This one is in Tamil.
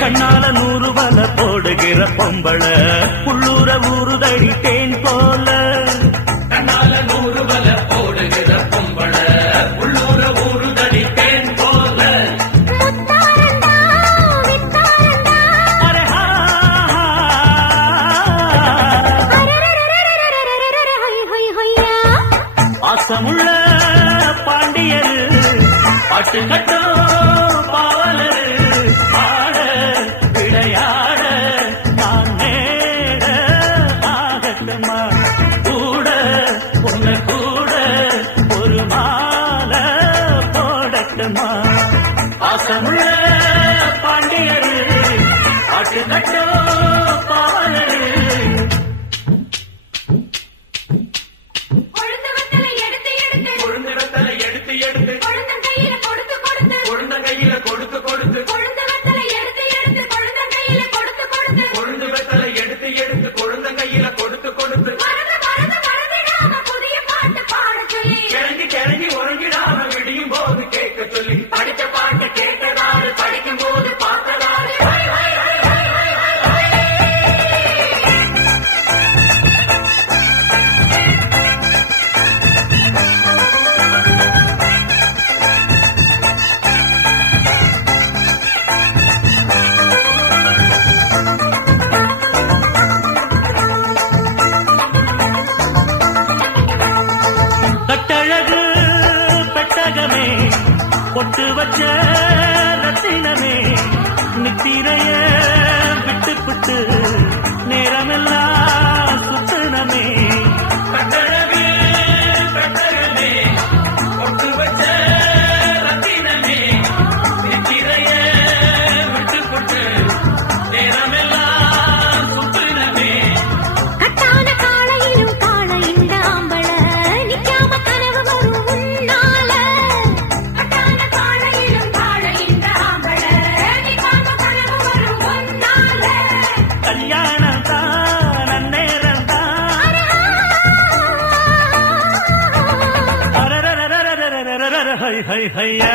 கண்ணால 100 வல போடுகிற பொம்பள உள்ளூர ஊறுதடி தேன் போல. கண்ணால 100 வல போடுகிற பொம்பள உள்ளூர ஊறுதடி தேன் போல. பாசமுள்ள பாண்டியரு பாட்டு கட்டோ பாவலரு ஆட விளையாட நான் நேட ஆகட்டுமா கூட உன்னை கூட ஒரு மாலை போடட்டுமா. பாசமுள்ள பாண்டியரு பாட்டு கட்டோ பாவலரு பொட்டு வச்ச ரத்தினமே நித்திரைய விட்டு புட்டு நேரமெல்லாம் சுத்தனமே. கட்டழகு கட்டழகமே பொட்டு வச்ச ரத்தினமே நித்திரைய விட்டு புட்டு நேரமெல்லாம் சுத்தனமே. கட்டான காளையிலும் காளை இந்த ஆம்பள நிக்காம கனவு வரும் உன்னால. கல்யாணம் தான் அந்நேரம் தான் ஹை ஹை ஹையா.